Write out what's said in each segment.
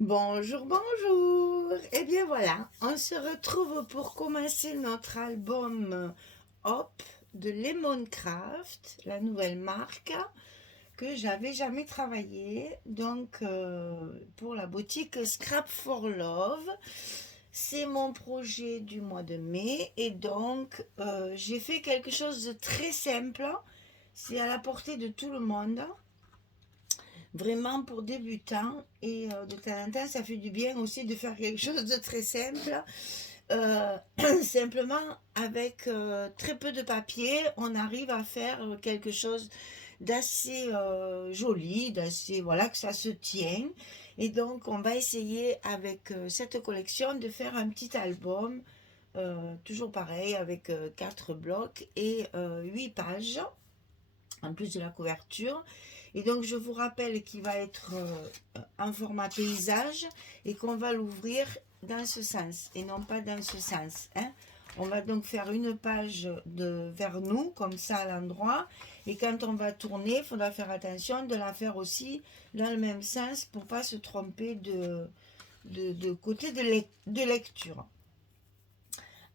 Bonjour, bonjour. Eh bien voilà, on se retrouve pour commencer notre album Hop de Lemoncraft, la nouvelle marque que j'avais jamais travaillé. Donc pour la boutique Scrap for Love, c'est mon projet du mois de mai et donc j'ai fait quelque chose de très simple. C'est à la portée de tout le monde. Vraiment pour débutants et de temps en temps ça fait du bien aussi de faire quelque chose de très simple. Euh, Simplement avec très peu de papier on arrive à faire quelque chose d'assez joli, d'assez voilà que ça se tient. Et donc on va essayer avec cette collection de faire un petit album toujours pareil avec 4 blocs et 8 pages en plus de la couverture. Et donc je vous rappelle qu'il va être en format paysage et qu'on va l'ouvrir dans ce sens et non pas dans ce sens. Hein. On va donc faire une page vers nous, comme ça à l'endroit. Et quand on va tourner, il faudra faire attention de la faire aussi dans le même sens pour ne pas se tromper de côté de lecture.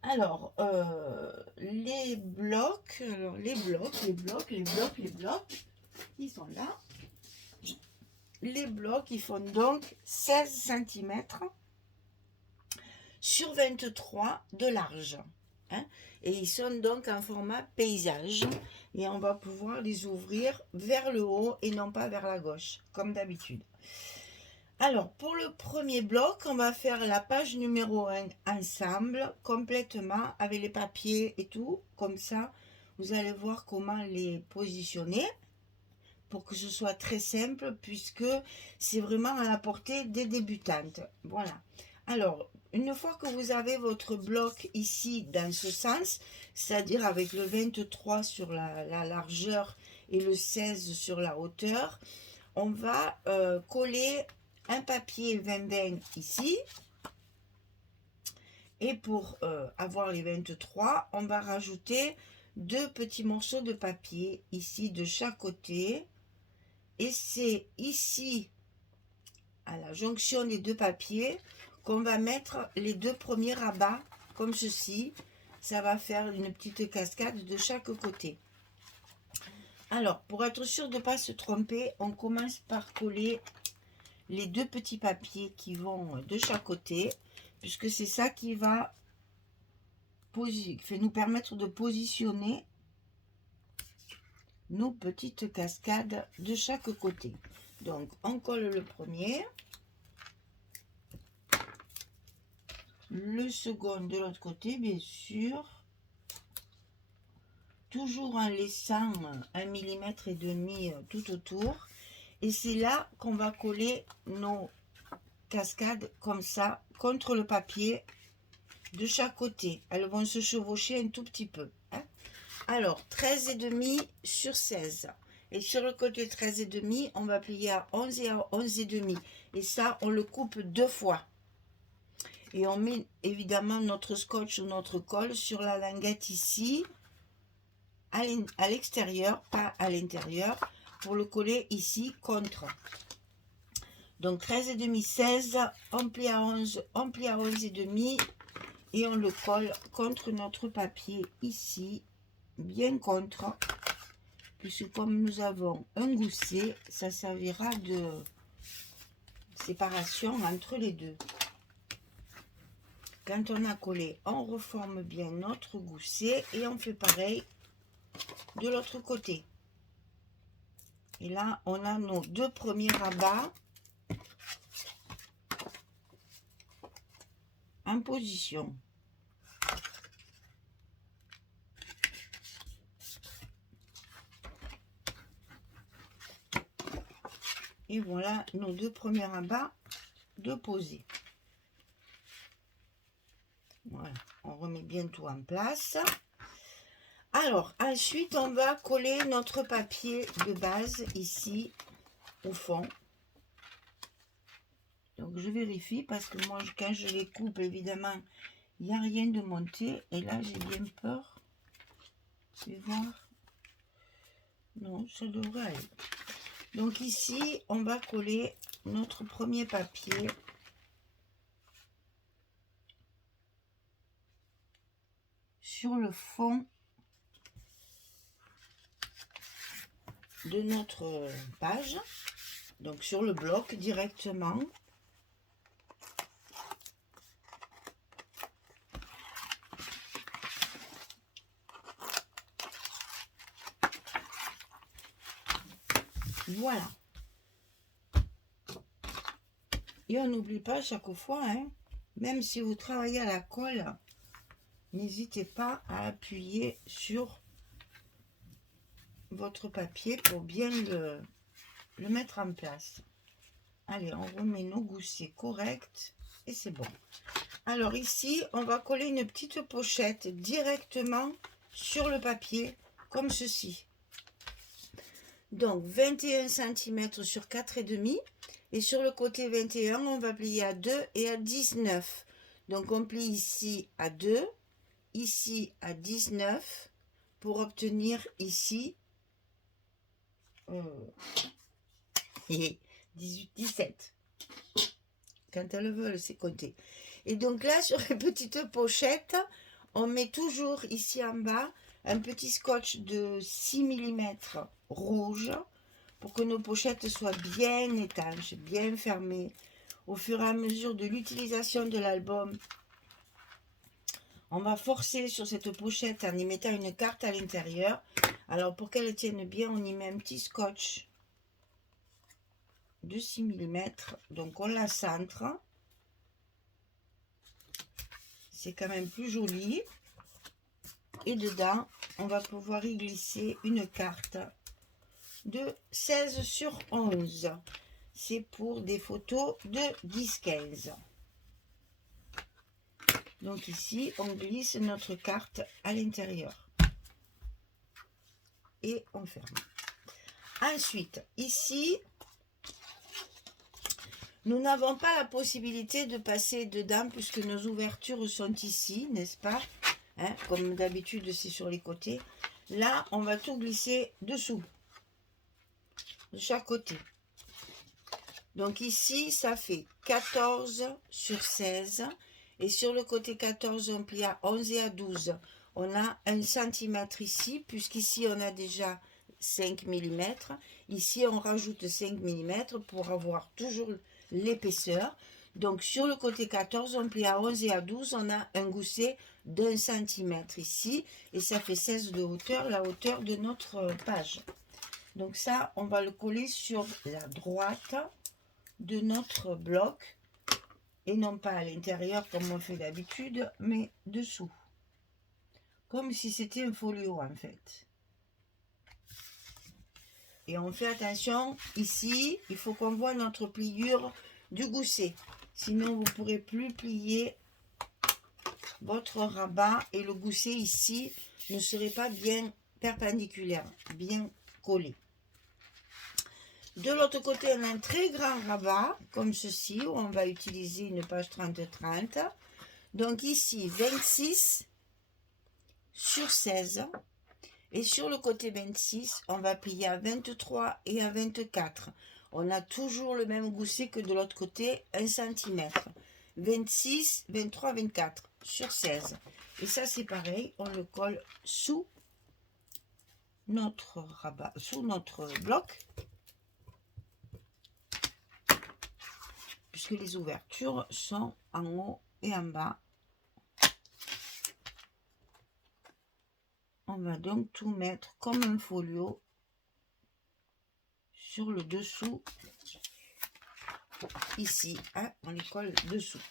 Alors, les blocs, ils sont là. Les blocs, ils font donc 16 cm sur 23 de large. Hein, et ils sont donc en format paysage. Et on va pouvoir les ouvrir vers le haut et non pas vers la gauche, comme d'habitude. Alors, pour le premier bloc, on va faire la page numéro 1 ensemble, complètement, avec les papiers et tout. Comme ça, vous allez voir comment les positionner pour que ce soit très simple, puisque c'est vraiment à la portée des débutantes. Voilà. Alors, une fois que vous avez votre bloc ici dans ce sens, c'est-à-dire avec le 23 sur la largeur et le 16 sur la hauteur, on va coller un papier 20-20 ici. Et pour avoir les 23, on va rajouter 2 petits morceaux de papier ici de chaque côté. Et c'est ici, à la jonction des 2 papiers, qu'on va mettre les 2 premiers rabats, comme ceci. Ça va faire une petite cascade de chaque côté. Alors, pour être sûr de ne pas se tromper, on commence par coller les 2 petits papiers qui vont de chaque côté, puisque c'est ça qui va nous permettre de positionner nos petites cascades de chaque côté. Donc on colle le premier, le second de l'autre côté bien sûr, toujours en laissant 1,5 mm tout autour. Et c'est là qu'on va coller nos cascades comme ça contre le papier de chaque côté. Elles vont se chevaucher un tout petit peu. Hein. Alors, 13,5 sur 16. Et sur le côté 13,5, on va plier à 11 et à 11,5. Et ça, on le coupe 2 fois. Et on met évidemment notre scotch ou notre colle sur la languette ici, à l'extérieur, pas à l'intérieur, pour le coller ici contre. Donc 13,5, 16, on plie à 11, on plie à 11,5 et on le colle contre notre papier ici, bien contre, puisque comme nous avons un gousset, ça servira de séparation entre les deux. Quand on a collé, on reforme bien notre gousset et on fait pareil de l'autre côté. Et là, on a nos 2 premiers rabats en position. Et voilà nos 2 premiers rabats de poser. Voilà, on remet bien tout en place. Alors, ensuite, on va coller notre papier de base ici au fond. Donc, je vérifie parce que moi, quand je les coupe, évidemment, il n'y a rien de monté. Et là, j'ai bien peur. Je vais voir. Non, ça devrait aller. Donc ici, on va coller notre premier papier sur le fond de notre page, donc sur le bloc directement. Voilà. Et on n'oublie pas chaque fois, hein, même si vous travaillez à la colle, n'hésitez pas à appuyer sur votre papier pour bien le mettre en place. Allez, on remet nos goussets corrects et c'est bon. Alors ici, on va coller une petite pochette directement sur le papier, comme ceci. Donc 21 cm sur 4,5 et sur le côté 21, on va plier à 2 et à 19. Donc on plie ici à 2, ici à 19 pour obtenir ici 18, 17. Quand elles veulent, c'est compté. Et donc là, sur les petites pochettes, on met toujours ici en bas un petit scotch de 6 mm rouge pour que nos pochettes soient bien étanches, bien fermées. Au fur et à mesure de l'utilisation de l'album, on va forcer sur cette pochette en y mettant une carte à l'intérieur. Alors pour qu'elle tienne bien, on y met un petit scotch de 6 mm. Donc on la centre. C'est quand même plus joli. Et dedans, on va pouvoir y glisser une carte de 16 sur 11. C'est pour des photos de 10-15. Donc ici, on glisse notre carte à l'intérieur. Et on ferme. Ensuite, ici, nous n'avons pas la possibilité de passer dedans puisque nos ouvertures sont ici, n'est-ce pas? Hein, comme d'habitude, c'est sur les côtés. Là, on va tout glisser dessous, de chaque côté. Donc ici, ça fait 14 sur 16. Et sur le côté 14, on plie à 11 et à 12. On a 1 cm ici, puisqu'ici, on a déjà 5 mm. Ici, on rajoute 5 mm pour avoir toujours l'épaisseur. Donc, sur le côté 14, on plie à 11 et à 12. On a un gousset d'1 cm ici. Et ça fait 16 de hauteur, la hauteur de notre page. Donc ça, on va le coller sur la droite de notre bloc et non pas à l'intérieur comme on fait d'habitude, mais dessous, comme si c'était un folio en fait. Et on fait attention ici, il faut qu'on voit notre pliure du gousset, sinon vous ne pourrez plus plier votre rabat et le gousset ici ne serait pas bien perpendiculaire, bien collé. De l'autre côté, on a un très grand rabat, comme ceci, où on va utiliser une page 30-30. Donc ici, 26 sur 16. Et sur le côté 26, on va plier à 23 et à 24. On a toujours le même gousset que de l'autre côté, 1 cm. 26, 23, 24 sur 16. Et ça, c'est pareil, on le colle sous notre rabat, sous notre bloc. Puisque les ouvertures sont en haut et en bas. On va donc tout mettre comme un folio sur le dessous, ici, hein, on les colle dessous.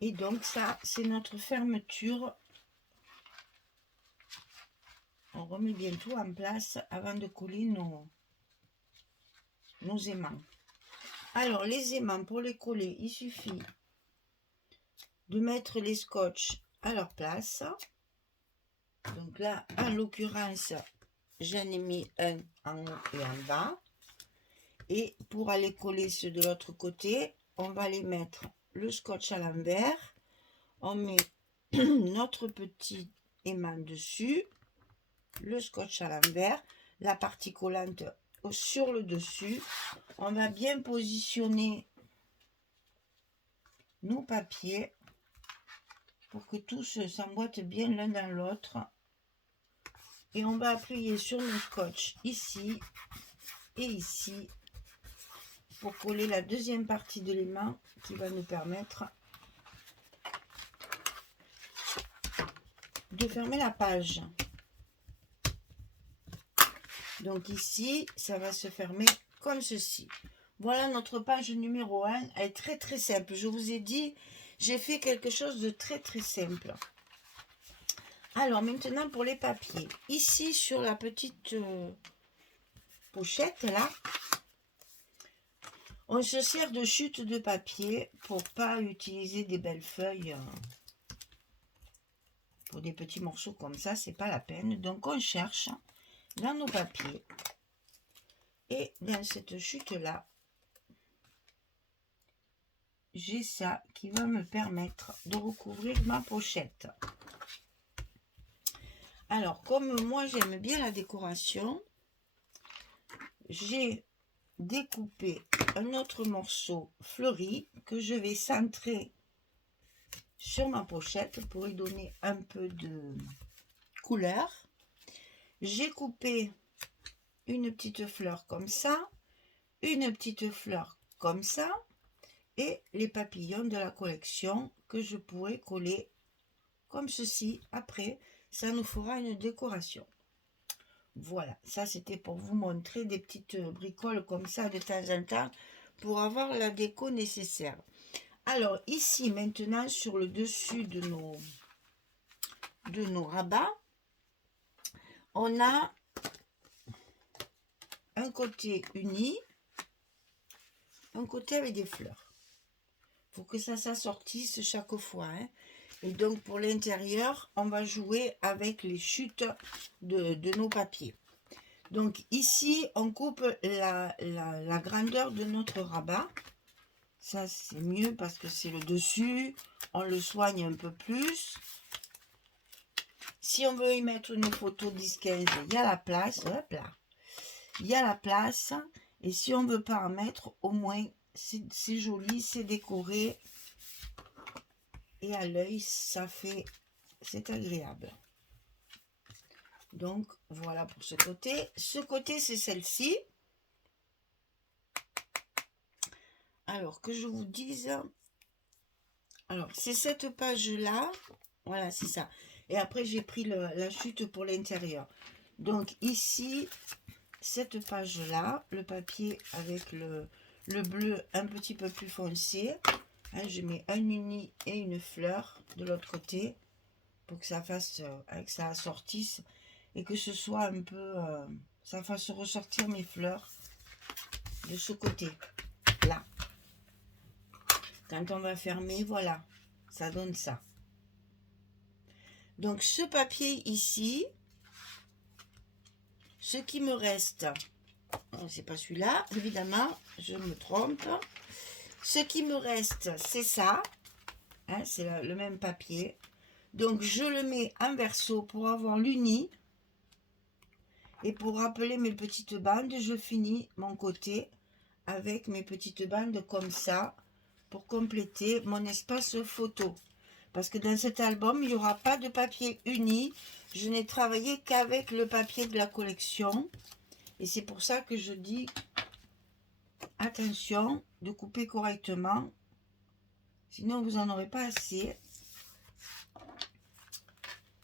Et donc ça, c'est notre fermeture. On remet bien tout en place avant de coller nos aimants. Alors, les aimants, pour les coller, il suffit de mettre les scotch à leur place. Donc là, en l'occurrence, j'en ai mis un en haut et en bas. Et pour aller coller ceux de l'autre côté, on va les mettre le scotch à l'envers. On met notre petit aimant dessus, le scotch à l'envers, la partie collante sur le dessus. On va bien positionner nos papiers pour que tous s'emboîtent bien l'un dans l'autre. Et on va appuyer sur le scotch ici et ici pour coller la deuxième partie de l'aimant qui va nous permettre de fermer la page. Donc ici, ça va se fermer comme ceci. Voilà notre page numéro 1. Elle est très très simple. Je vous ai dit, j'ai fait quelque chose de très très simple. Alors maintenant pour les papiers. Ici sur la petite pochette là, on se sert de chute de papier pour pas utiliser des belles feuilles. Pour des petits morceaux comme ça, c'est pas la peine. Donc on cherche dans nos papiers. Et dans cette chute là, j'ai ça qui va me permettre de recouvrir ma pochette. Alors, comme moi j'aime bien la décoration, j'ai découpé un autre morceau fleuri que je vais centrer sur ma pochette pour lui donner un peu de couleur. J'ai coupé une petite fleur comme ça, une petite fleur comme ça, et les papillons de la collection que je pourrais coller comme ceci. Après, ça nous fera une décoration. Voilà, ça c'était pour vous montrer des petites bricoles comme ça de temps en temps pour avoir la déco nécessaire. Alors ici maintenant sur le dessus de nos rabats, on a un côté uni, un côté avec des fleurs. Il faut que ça s'assortisse chaque fois. Hein. Et donc pour l'intérieur, on va jouer avec les chutes de nos papiers. Donc ici, on coupe la grandeur de notre rabat. Ça c'est mieux parce que c'est le dessus. On le soigne un peu plus. Si on veut y mettre une photo 10-15, il y a la place. Hop là. Il y a la place. Et si on ne veut pas en mettre, au moins c'est joli, c'est décoré. Et à l'œil, c'est agréable. Donc, voilà pour ce côté. Ce côté, c'est celle-ci. Alors, que je vous dise... Alors, c'est cette page-là. Voilà, c'est ça. Et après, j'ai pris la chute pour l'intérieur. Donc, ici, cette page-là, le papier avec le bleu un petit peu plus foncé. Hein, je mets un uni et une fleur de l'autre côté pour que ça fasse, que ça assortisse et que ce soit un peu, ça fasse ressortir mes fleurs de ce côté là. Quand on va fermer, voilà, ça donne ça. Donc ce papier ici, ce qui me reste, c'est pas celui-là, évidemment, je me trompe. Ce qui me reste, c'est ça, hein, c'est le même papier. Donc je le mets en verso pour avoir l'uni. Et pour rappeler mes petites bandes, je finis mon côté avec mes petites bandes comme ça pour compléter mon espace photo. Parce que dans cet album, il n'y aura pas de papier uni. Je n'ai travaillé qu'avec le papier de la collection. Et c'est pour ça que je dis attention de couper correctement. Sinon, vous n'en aurez pas assez.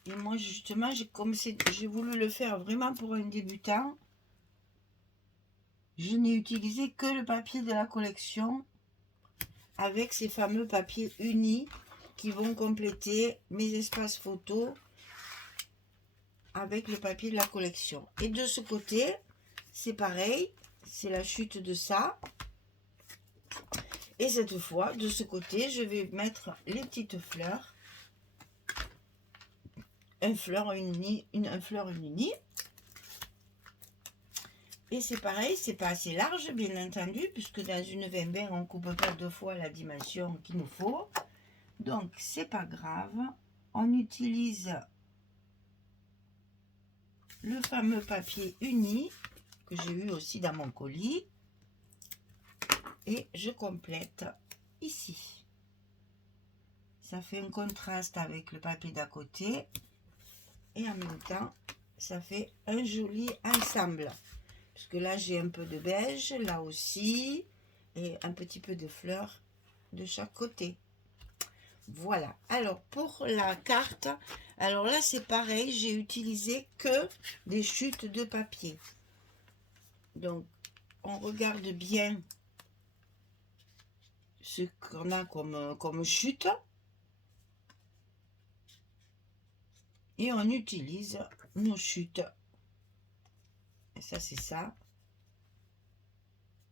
Et moi, justement, j'ai voulu le faire vraiment pour un débutant. Je n'ai utilisé que le papier de la collection avec ces fameux papiers unis qui vont compléter mes espaces photos avec le papier de la collection. Et de ce côté, c'est pareil, c'est la chute de ça. Et cette fois, de ce côté, je vais mettre les petites fleurs. Un fleur uni. Et c'est pareil, c'est pas assez large, bien entendu, puisque dans une 20-20, on coupe pas deux fois la dimension qu'il nous faut. Donc, c'est pas grave. On utilise le fameux papier uni que j'ai eu aussi dans mon colis. Et je complète ici. Ça fait un contraste avec le papier d'à côté. Et en même temps, ça fait un joli ensemble. Parce que là, j'ai un peu de beige, là aussi. Et un petit peu de fleurs de chaque côté. Voilà. Alors, pour la carte, alors là, c'est pareil. J'ai utilisé que des chutes de papier. Donc, on regarde bien ce qu'on a comme chute. Et on utilise nos chutes. Et ça, c'est ça.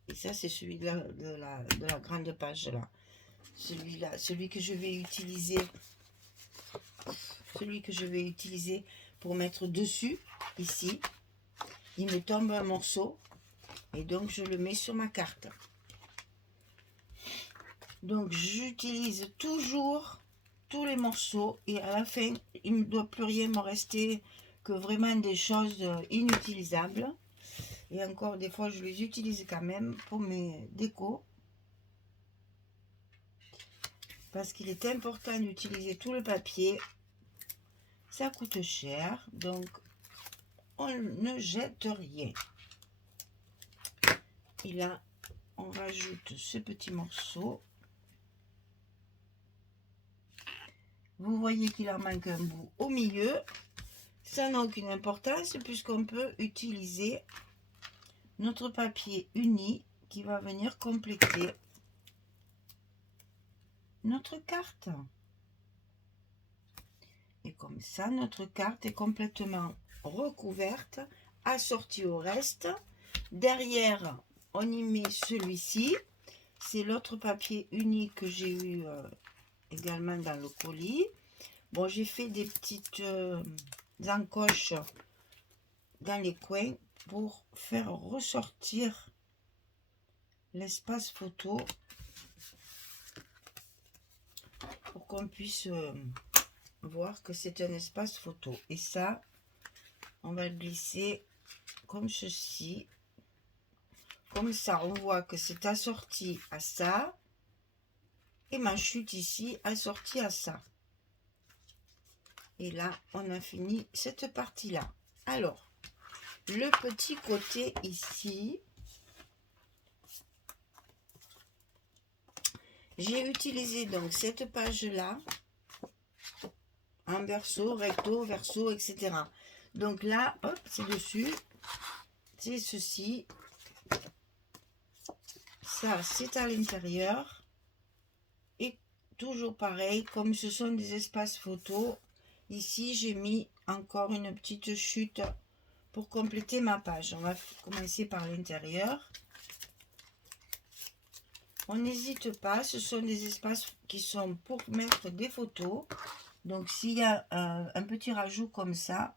Et ça, c'est celui de la grande page, là. Celui-là, celui que je vais utiliser. Celui que je vais utiliser pour mettre dessus, ici. Il me tombe un morceau. Et donc, je le mets sur ma carte. Donc, j'utilise toujours tous les morceaux. Et à la fin, il ne doit plus rien me rester que vraiment des choses inutilisables. Et encore des fois, je les utilise quand même pour mes décos. Parce qu'il est important d'utiliser tout le papier. Ça coûte cher. Donc, on ne jette rien. Et là, on rajoute ce petit morceau. Vous voyez qu'il en manque un bout au milieu. Ça n'a aucune importance puisqu'on peut utiliser notre papier uni qui va venir compléter notre carte. Et comme ça, notre carte est complètement recouverte, assortie au reste. Derrière, on y met celui-ci. C'est l'autre papier uni que j'ai eu également dans le colis. Bon, j'ai fait des petites encoches dans les coins pour faire ressortir l'espace photo pour qu'on puisse voir que c'est un espace photo. Et ça, on va le glisser comme ceci. Comme ça, on voit que c'est assorti à ça. Et ma chute ici assortie à ça. Et là, on a fini cette partie-là. Alors, le petit côté ici, j'ai utilisé donc cette page-là en verso, recto, verso, etc. Donc là, hop, c'est dessus. C'est ceci. Ça, c'est à l'intérieur. Et toujours pareil, comme ce sont des espaces photos, ici, j'ai mis encore une petite chute pour compléter ma page. On va commencer par l'intérieur. On n'hésite pas, ce sont des espaces qui sont pour mettre des photos. Donc, s'il y a un petit rajout comme ça,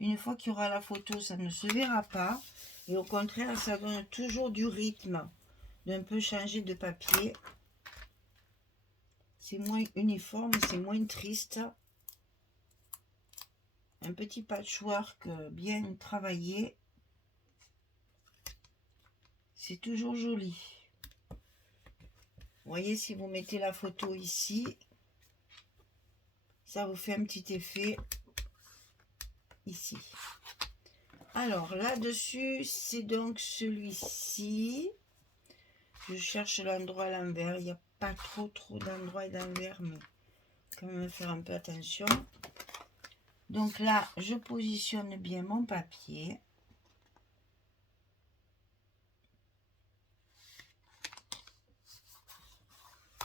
une fois qu'il y aura la photo, ça ne se verra pas. Et au contraire, ça donne toujours du rythme d'un peu changer de papier. C'est moins uniforme, c'est moins triste. Un petit patchwork bien travaillé. C'est toujours joli. Vous voyez, si vous mettez la photo ici, ça vous fait un petit effet ici. Alors, là-dessus, c'est donc celui-ci. Je cherche l'endroit à l'envers. Il n'y a pas trop d'endroits d'envers, mais quand même faire un peu attention. Donc là, je positionne bien mon papier.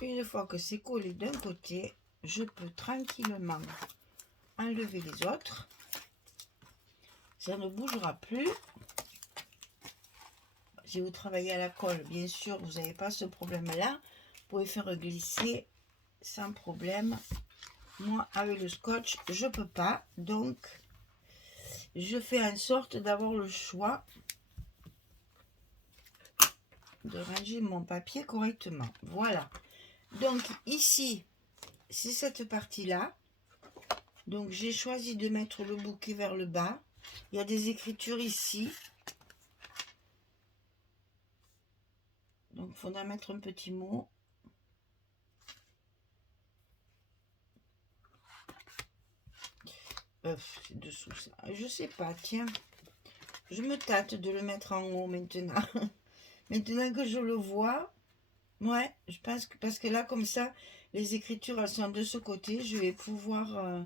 Une fois que c'est collé d'un côté, je peux tranquillement enlever les autres. Ça ne bougera plus. Si vous travaillez à la colle, bien sûr, vous n'avez pas ce problème-là. Vous pouvez faire glisser sans problème. Moi, avec le scotch, je ne peux pas. Donc, je fais en sorte d'avoir le choix de ranger mon papier correctement. Voilà. Donc, ici, c'est cette partie-là. Donc, j'ai choisi de mettre le bouquet vers le bas. Il y a des écritures ici. Donc, il faudra mettre un petit mot. C'est dessous ça. Je sais pas, tiens. Je me tâte de le mettre en haut maintenant. Maintenant que je le vois. Ouais, je pense que parce que là, comme ça, les écritures elles sont de ce côté. Je vais pouvoir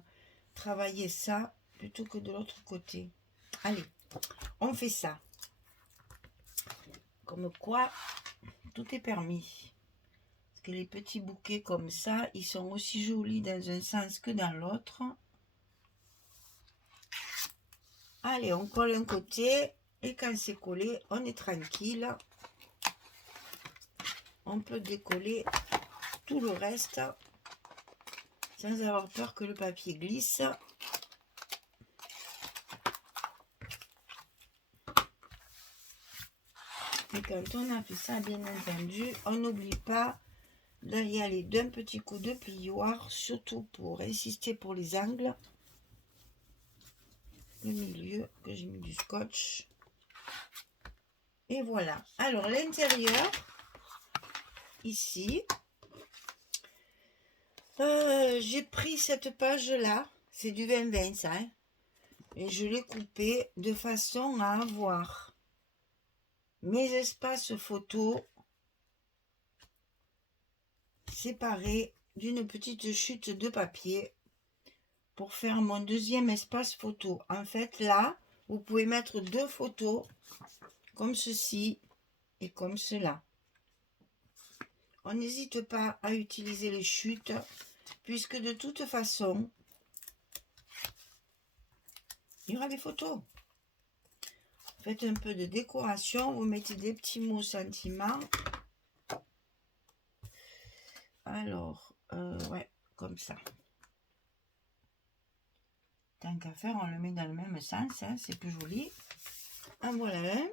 travailler ça plutôt que de l'autre côté. Allez, on fait ça. Comme quoi, tout est permis. Parce que les petits bouquets comme ça, ils sont aussi jolis dans un sens que dans l'autre. Allez, on colle un côté. Et quand c'est collé, on est tranquille. On peut décoller tout le reste sans avoir peur que le papier glisse. Et quand on a fait ça, bien entendu, on n'oublie pas d'y aller d'un petit coup de plioir, surtout pour insister pour les angles. Le milieu, que j'ai mis du scotch. Et voilà. Alors, l'intérieur, ici, j'ai pris cette page-là. C'est du 20-20, ça, hein, et je l'ai coupé de façon à avoir mes espaces photos séparés d'une petite chute de papier pour faire mon deuxième espace photo. En fait, là, vous pouvez mettre deux photos comme ceci et comme cela. On n'hésite pas à utiliser les chutes puisque de toute façon, il y aura des photos. Faites un peu de décoration, vous mettez des petits mots sentiments. Alors, ouais, comme ça. Tant qu'à faire, on le met dans le même sens, hein, c'est plus joli. En voilà un.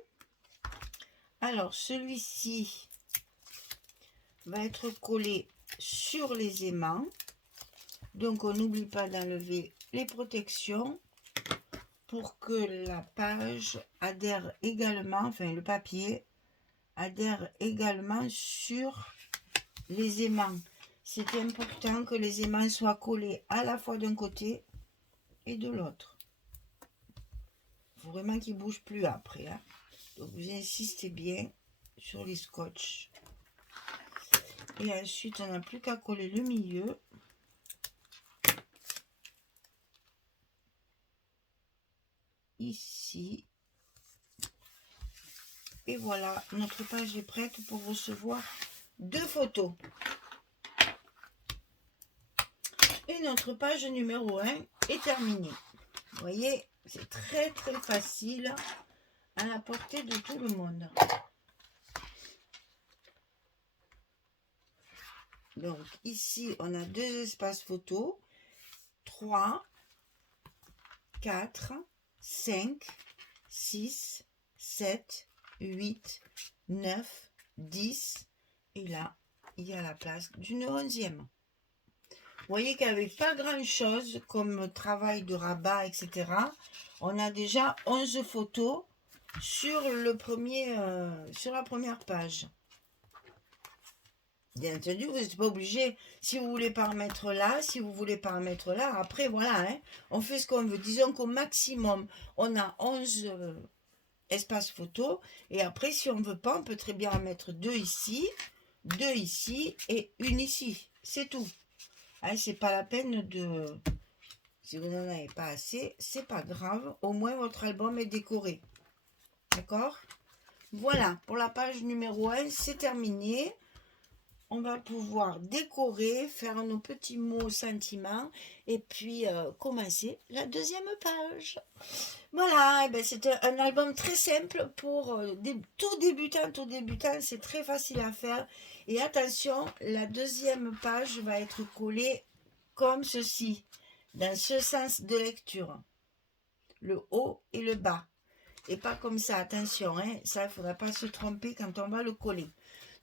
Alors, celui-ci va être collé sur les aimants. Donc, on n'oublie pas d'enlever les protections pour que la page adhère également, enfin le papier adhère également sur les aimants. C'est important que les aimants soient collés à la fois d'un côté et de l'autre. Il faut vraiment qu'ils ne bougent plus après, hein. Donc vous insistez bien sur les scotch. Et ensuite, on n'a plus qu'à coller le milieu. Ici. Et voilà, notre page est prête pour recevoir deux photos. Et notre page numéro 1 est terminée. Vous voyez, c'est très très facile à la portée de tout le monde. Donc ici, on a deux espaces photos. 3, 4, 5, 6, 7, 8, 9, 10. Et là, il y a la place d'une 11e. Vous voyez qu'avec pas grand chose comme travail de rabat, etc., on a déjà 11 photos sur sur la première page. Bien entendu, vous n'êtes pas obligé, si vous voulez pas en mettre là, si vous voulez pas en mettre là, après voilà, hein, on fait ce qu'on veut. Disons qu'au maximum, on a 11 espaces photos, et après si on ne veut pas, on peut très bien en mettre deux ici et une ici, c'est tout. Hein, c'est pas la peine de... Si vous n'en avez pas assez, c'est pas grave, au moins votre album est décoré. D'accord? Voilà, pour la page numéro 1, c'est terminé. On va pouvoir décorer, faire nos petits mots sentiments et puis commencer la deuxième page. Voilà, et ben c'est un album très simple pour tout débutant, c'est très facile à faire. Et attention, la deuxième page va être collée comme ceci, dans ce sens de lecture, le haut et le bas. Et pas comme ça, attention, hein, ça il ne faudra pas se tromper quand on va le coller.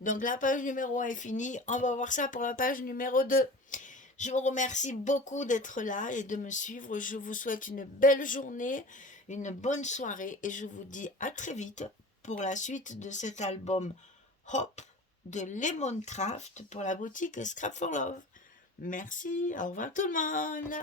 Donc la page numéro 1 est finie, on va voir ça pour la page numéro 2. Je vous remercie beaucoup d'être là et de me suivre. Je vous souhaite une belle journée, une bonne soirée et je vous dis à très vite pour la suite de cet album Hop de Lemon Craft pour la boutique Scrap for Love. Merci, au revoir tout le monde.